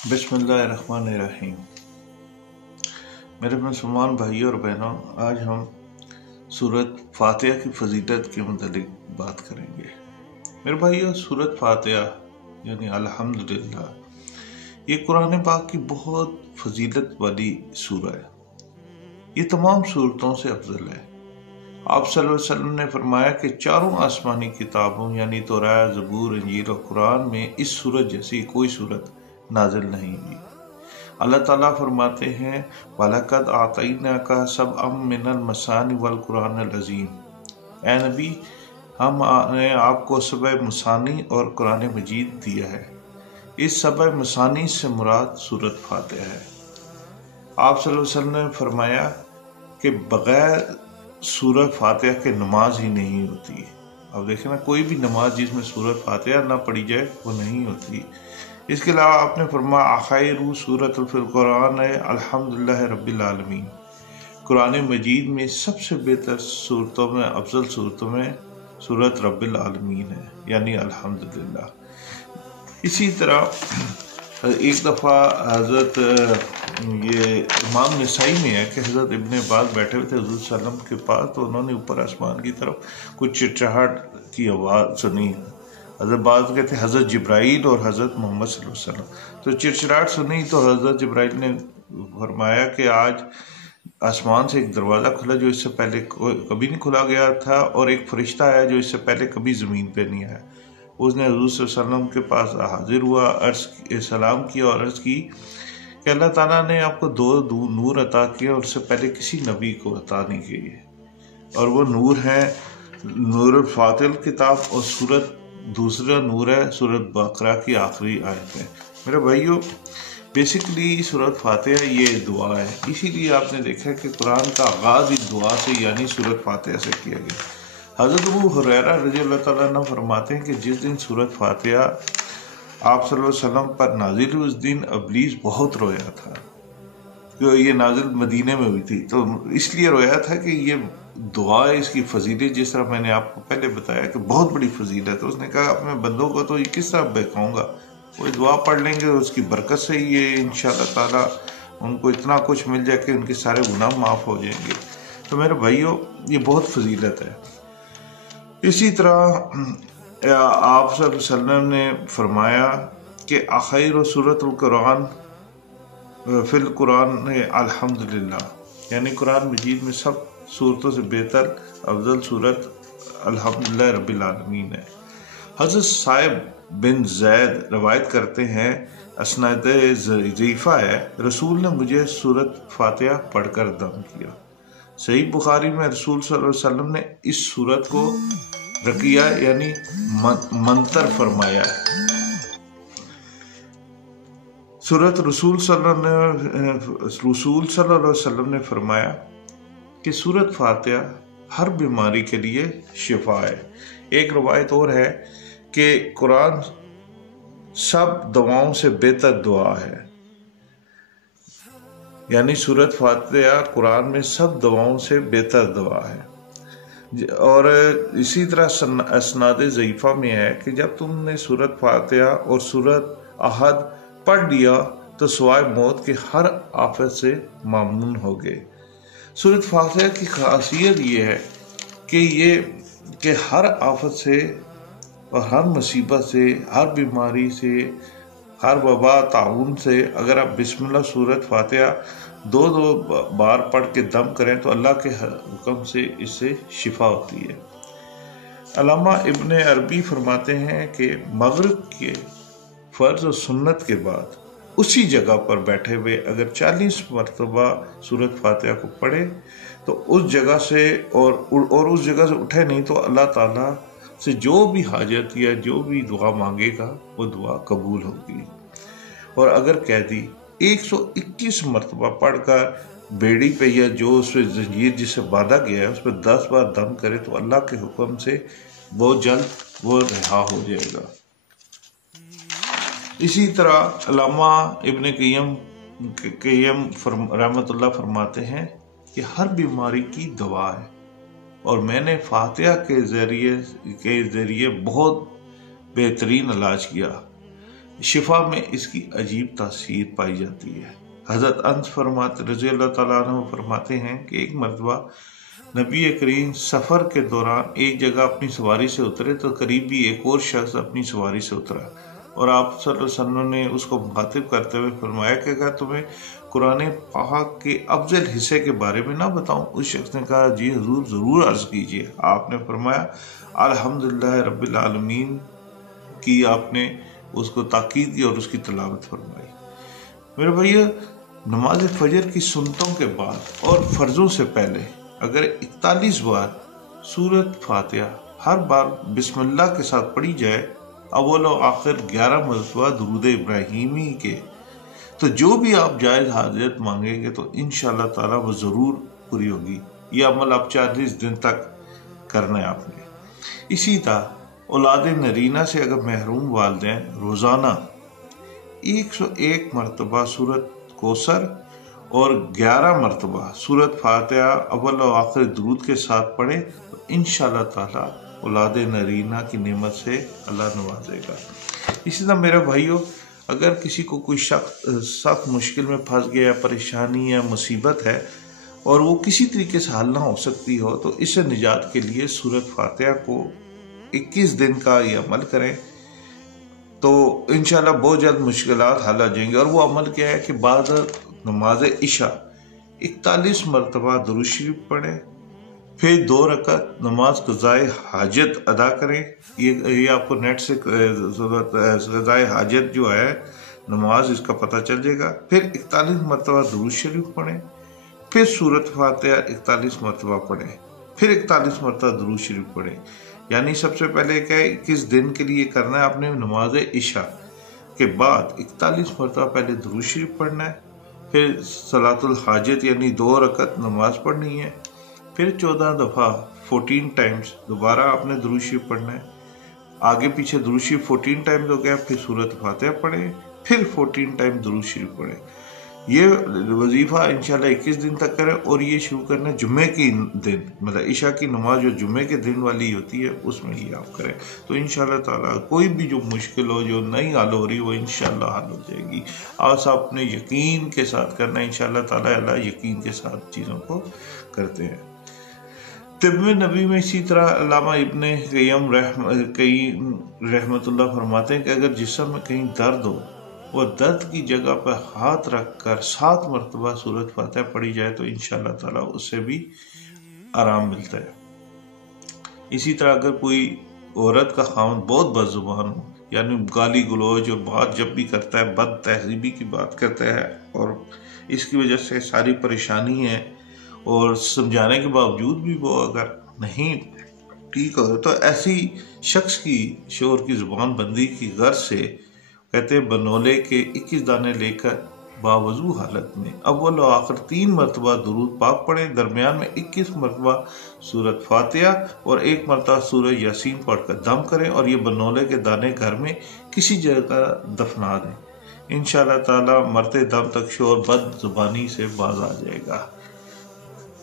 بسم اللہ الرحمن الرحیم۔ میرے مسلمان بھائیوں اور بہنوں، آج ہم سورۃ فاتحہ کی فضیلت کے متعلق بات کریں گے۔ میرے بھائیوں، سورۃ فاتحہ یعنی الحمدللہ یہ قرآن پاک کی بہت فضیلت والی سورہ ہے۔ یہ تمام سورتوں سے افضل ہے۔ آپ صلی اللہ علیہ وسلم نے فرمایا کہ چاروں آسمانی کتابوں یعنی توراۃ، زبور، انجیل اور قرآن میں اس سورت جیسی کوئی سورت نازل نہیں ہوئی۔ اللہ تعالیٰ فرماتے ہیں وَلَقَدْ أَعْطَيْنَاكَ سَبْعًا مِّنَ الْمَثَانِي وَالْقُرْآنِ الْعَظِيمِ۔ اے نبی، ہم نے آپ کو سبع مثانی اور قرآن مجید دیا ہے۔ اس سبع مثانی سے مراد سورۃ فاتحہ ہے۔ آپ صلی اللہ علیہ وسلم نے فرمایا کہ بغیر سورۃ فاتحہ کے نماز ہی نہیں ہوتی۔ اب دیکھیں نا، کوئی بھی نماز جس میں سورۃ فاتحہ نہ پڑھی جائے وہ نہیں ہوتی۔ اس کے علاوہ آپ نے فرمایا آخر سورۃ فی القرآن الحمدللہ رب العالمین۔ قرآن مجید میں سب سے بہتر صورتوں میں، افضل صورتوں میں سورۃ رب العالمین ہے، یعنی الحمدللہ۔ اسی طرح ایک دفعہ حضرت یہ امام نسائی میں ہے کہ حضرت ابن عباس بیٹھے ہوئے تھے حضور صلی اللہ علیہ وسلم کے پاس، تو انہوں نے اوپر آسمان کی طرف کچھ چچاہٹ کی آواز سنی۔ حضرت بعض کہتے ہیں حضرت جبرائیل اور حضرت محمد صلی اللہ علیہ وسلم، تو چرچراہٹ سنی تو حضرت جبرائیل نے فرمایا کہ آج آسمان سے ایک دروازہ کھلا جو اس سے پہلے کبھی نہیں کھلا گیا تھا، اور ایک فرشتہ آیا جو اس سے پہلے کبھی زمین پہ نہیں آیا۔ اس نے حضور صلی اللہ علیہ وسلم کے پاس حاضر ہوا، سلام کیا اور عرض کی کہ اللہ تعالیٰ نے آپ کو دو نور عطا کیا اور اس سے پہلے کسی نبی کو عطا نہیں کیے، اور وہ نور ہے نور الفاتح کتاب، اور دوسرا نور ہے سورۃ بقرہ کی آخری آیت ہے۔ میرے بھائیوں، بیسیکلی سورۃ فاتحہ یہ دعا ہے، اسی لیے آپ نے دیکھا کہ قرآن کا آغاز اس دعا سے یعنی سورۃ فاتحہ سے کیا گیا۔ حضرت ابو ہریرہ رضی اللہ تعالیٰ عنہ فرماتے ہیں کہ جس دن سورۃ فاتحہ آپ صلی اللہ علیہ وسلم پر نازل ہوئی، اس دن ابلیس بہت رویا تھا، کہ یہ نازل مدینے میں ہوئی تھی، تو اس لیے رویا تھا کہ یہ دعا ہے، اس کی فضیلت جس طرح میں نے آپ کو پہلے بتایا کہ بہت بڑی فضیلت ہے۔ اس نے کہا اپنے بندوں کو تو یہ کس طرح بہکاؤں گا، وہ دعا پڑھ لیں گے، اس کی برکت سے یہ انشاءاللہ تعالیٰ ان کو اتنا کچھ مل جائے کہ ان کے سارے گناہ معاف ہو جائیں گے۔ تو میرے بھائیوں، یہ بہت فضیلت ہے۔ اسی طرح آپ صلی اللہ علیہ وسلم نے فرمایا کہ آخر سورۃ القرآن فی القرآن الحمدللہ، یعنی قرآن مجید میں سب صورتوں سے بہتر افضل صورت الحمدللہ رب العالمین ہے۔ حضرت صاحب بن زید روایت کرتے ہیں، اسناد ضعیفہ ہے، رسول نے مجھے سورۃ فاتحہ پڑھ کر دم کیا۔ صحیح بخاری میں رسول صلی اللہ علیہ وسلم نے اس سورت کو رقیہ یعنی منتر فرمایا ہے۔ رسول صلی اللہ علیہ وسلم نے فرمایا کہ سورۃ فاتحہ ہر بیماری کے لیے شفا ہے۔ ایک روایت اور ہے کہ قرآن سب دعاؤں سے بہتر دعا ہے، یعنی سورۃ فاتحہ قرآن میں سب دعاؤں سے بہتر دعا ہے۔ اور اسی طرح اسناد ضعیفہ میں ہے کہ جب تم نے سورۃ فاتحہ اور سورۃ احد پڑھ لیا تو سوائے موت کے ہر آفت سے مامون ہو گئے۔ سورۃ فاتحہ کی خاصیت یہ ہے کہ ہر آفت سے اور ہر مصیبت سے، ہر بیماری سے، ہر وبا طاعون سے اگر آپ بسم اللہ سورۃ فاتحہ دو بار پڑھ کے دم کریں تو اللہ کے حکم سے اس سے شفا ہوتی ہے۔ علامہ ابن عربی فرماتے ہیں کہ مغرب کے فرض و سنت کے بعد اسی جگہ پر بیٹھے ہوئے اگر 40 مرتبہ سورۃ فاتحہ کو پڑھے تو اس جگہ سے اور اس جگہ سے اٹھے نہیں تو اللہ تعالیٰ سے جو بھی حاجت یا جو بھی دعا مانگے گا وہ دعا قبول ہوگی۔ اور اگر قیدی 121 مرتبہ پڑھ کر بیڑی پہ یا جو اس پہ زنجیر جس سے باندھا گیا ہے اس پہ 10 بار دم کرے تو اللہ کے حکم سے بہت جلد وہ رہا ہو جائے گا۔ اسی طرح علامہ ابن قیم رحمۃ اللہ فرماتے ہیں کہ ہر بیماری کی دوا ہے، اور میں نے فاتحہ کے ذریعے بہت بہترین علاج کیا۔ شفا میں اس کی عجیب تاثیر پائی جاتی ہے۔ حضرت انس رضی اللہ تعالیٰ عنہ فرماتے ہیں کہ ایک مرتبہ نبی کریم سفر کے دوران ایک جگہ اپنی سواری سے اترے تو قریبی ایک اور شخص اپنی سواری سے اترا اور آپ صلی اللہ علیہ وسلم نے اس کو مخاطب کرتے ہوئے فرمایا کہ اگر تمہیں قرآن پاک کے افضل حصے کے بارے میں نہ بتاؤں؟ اس شخص نے کہا جی حضور ضرور عرض کیجیے۔ آپ نے فرمایا الحمدللہ رب العالمین کی، آپ نے اس کو تاکید کی اور اس کی تلاوت فرمائی۔ میرے بھائیو، نماز فجر کی سنتوں کے بعد اور فرضوں سے پہلے اگر 41 بار سورت فاتحہ ہر بار بسم اللہ کے ساتھ پڑھی جائے، اول و آخر 11 مرتبہ درود ابراہیمی کے، تو جو بھی آپ جائز حاجت مانگیں گے تو انشاءاللہ تعالیٰ وہ ضرور پوری ہوگی۔ یہ عمل آپ 40 دن تک کرنا ہے آپ نے۔ اسی طرح اولاد نرینہ سے اگر محروم والدین روزانہ 101 مرتبہ سورت کوثر اور 11 مرتبہ سورت فاتحہ اول و آخر درود کے ساتھ پڑھیں تو انشاءاللہ تعالیٰ اولاد نرینہ کی نعمت سے اللہ نوازے گا۔ اسی طرح میرے بھائیوں، اگر کسی کو کوئی سخت مشکل میں پھنس گیا، پریشانی یا مصیبت ہے اور وہ کسی طریقے سے حل نہ ہو سکتی ہو، تو اس سے نجات کے لیے سورت فاتحہ کو 21 دن کا یہ عمل کریں تو انشاءاللہ بہت جلد مشکلات حل ہو جائیں گے۔ اور وہ عمل کیا ہے کہ بعد نماز عشاء 41 مرتبہ درود شریف پڑھیں، پھر 2 رکعت نماز قضائے حاجت ادا کریں۔ یہ آپ کو نیٹ سے قضائے حاجت جو ہے نماز، اس کا پتہ چل جائے گا۔ پھر 41 مرتبہ درود شریف پڑھیں، پھر سورت فاتحہ 41 مرتبہ پڑھیں، پھر 41 مرتبہ درود شریف پڑھیں۔ یعنی سب سے پہلے کیا ہے، 21 دن کے لیے کرنا ہے آپ نے نماز عشاء کے بعد 41 مرتبہ پہلے درود شریف پڑھنا ہے، پھر صلاۃ الحاجت یعنی 2 رکعت نماز پڑھنی ہے، پھر 14 دفعہ 14 ٹائمز دوبارہ آپ نے درود شریف پڑھنا ہے۔ آگے پیچھے درود شریف 14 ٹائمز ہو گیا، پھر سورت فاتحہ پڑھیں، پھر 14 ٹائم درود شریف پڑھیں۔ یہ وظیفہ انشاءاللہ 21 دن تک کریں، اور یہ شروع کرنا جمعے کی دن، مطلب عشاء کی نماز جو جمعے کے دن والی ہوتی ہے اس میں یہ آپ کریں تو انشاءاللہ تعالیٰ کوئی بھی جو مشکل ہو، جو نہیں حل ہو رہی، وہ انشاءاللہ حل ہو جائے گی۔ آج آپ اپنے یقین کے ساتھ کرنا، انشاءاللہ تعالیٰ اللہ یقین کے ساتھ چیزوں کو کرتے ہیں۔ طب نبی میں اسی طرح علامہ ابن قیم رحمۃ اللہ فرماتے ہیں کہ اگر جسم میں کہیں درد ہو اور درد کی جگہ پر ہاتھ رکھ کر 7 مرتبہ سورت فاتحہ پڑھی جائے تو انشاءاللہ تعالیٰ اس سے بھی آرام ملتا ہے۔ اسی طرح اگر کوئی عورت کا خاوند بہت بد زبان ہو، یعنی گالی گلوچ اور بات جب بھی کرتا ہے بد تہذیبی کی بات کرتا ہے، اور اس کی وجہ سے ساری پریشانی ہے، اور سمجھانے کے باوجود بھی وہ اگر نہیں ٹھیک ہو تو ایسی شخص کی شوہر کی زبان بندی کی غرض سے کہتے ہیں بنولے کے 21 دانے لے کر باوضو حالت میں اول و آخر 3 مرتبہ درود پاک پڑھیں، درمیان میں 21 مرتبہ سورت فاتحہ اور 1 مرتبہ سورہ یاسین پڑھ کر دم کریں، اور یہ بنولے کے دانے گھر میں کسی جگہ دفنا دیں۔ انشاءاللہ تعالیٰ مرتے دم تک شوہر بد زبانی سے باز آ جائے گا۔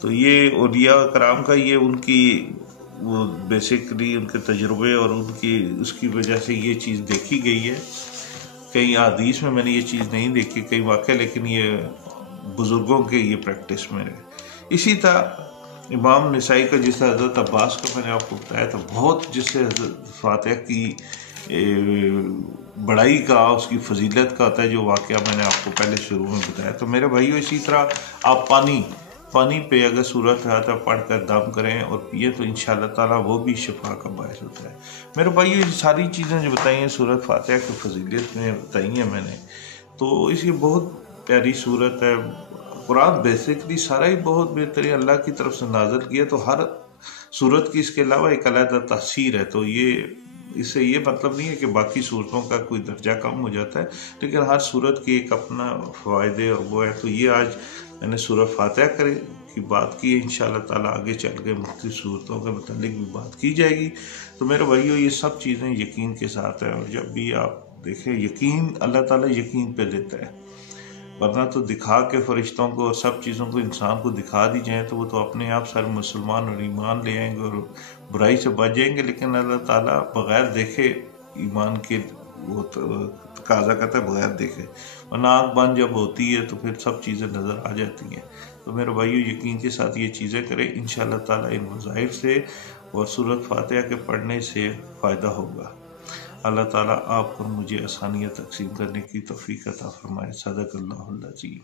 تو یہ اولیاء کرام کا یہ ان کی وہ بیسیکلی ان کے تجربے اور ان کی اس کی وجہ سے یہ چیز دیکھی گئی ہے۔ کئی حدیث میں نے یہ چیز نہیں دیکھی، کئی واقع، لیکن یہ بزرگوں کے یہ پریکٹس میں ہے۔ اسی طرح امام نسائی کا جس حضرت عباس کا میں نے آپ کو بتایا تھا، بہت جس سے حضرت فاتحہ کی بڑائی کا، اس کی فضیلت کا ہوتا ہے، جو واقعہ میں نے آپ کو پہلے شروع میں بتایا۔ تو میرے بھائیو، اسی طرح آپ پانی پہ اگر سورت فاتحہ پڑھ کر دم کریں اور پیے تو انشاءاللہ تعالیٰ وہ بھی شفا کا باعث ہوتا ہے۔ میرے بھائیو، یہ ساری چیزیں جو بتائی ہیں سورت فاتحہ کی فضیلت میں بتائی ہیں میں نے، تو اس کی بہت پیاری صورت ہے۔ قرآن بیسیکلی سارا ہی بہت بہترین اللہ کی طرف سے نازل کیا، تو ہر صورت کی اس کے علاوہ ایک علیحدہ تاثیر ہے۔ تو اس سے یہ مطلب نہیں ہے کہ باقی صورتوں کا کوئی درجہ کم ہو جاتا ہے، لیکن ہر صورت کی ایک اپنا فائدے اور وہ ہے۔ تو یہ آج میں نے سورہ فاتحہ کی بات کی ہے، انشاءاللہ تعالیٰ آگے چل کے مختلف صورتوں کے متعلق بھی بات کی جائے گی۔ تو میرے بھائیو، یہ سب چیزیں یقین کے ساتھ ہیں، اور جب بھی آپ دیکھیں یقین اللہ تعالیٰ یقین پہ دیتا ہے، ورنہ تو دکھا کے فرشتوں کو اور سب چیزوں کو انسان کو دکھا دی جائیں تو وہ تو اپنے آپ سارے مسلمان اور ایمان لے آئیں گے اور برائی سے بچ جائیں گے، لیکن اللہ تعالیٰ بغیر دیکھے ایمان کے وہ قاضا کہتا ہے بغیر دیکھے، ورنہ آنکھ بند جب ہوتی ہے تو پھر سب چیزیں نظر آ جاتی ہیں۔ تو میرے بھائیو یقین کے ساتھ یہ چیزیں کریں، انشاءاللہ تعالیٰ ان وظائف سے اور سورۃ فاتحہ کے پڑھنے سے فائدہ ہوگا۔ اللہ تعالیٰ آپ کو مجھے آسانیاں تقسیم کرنے کی توفیق عطا فرمائے۔ صدق اللہ العظیم۔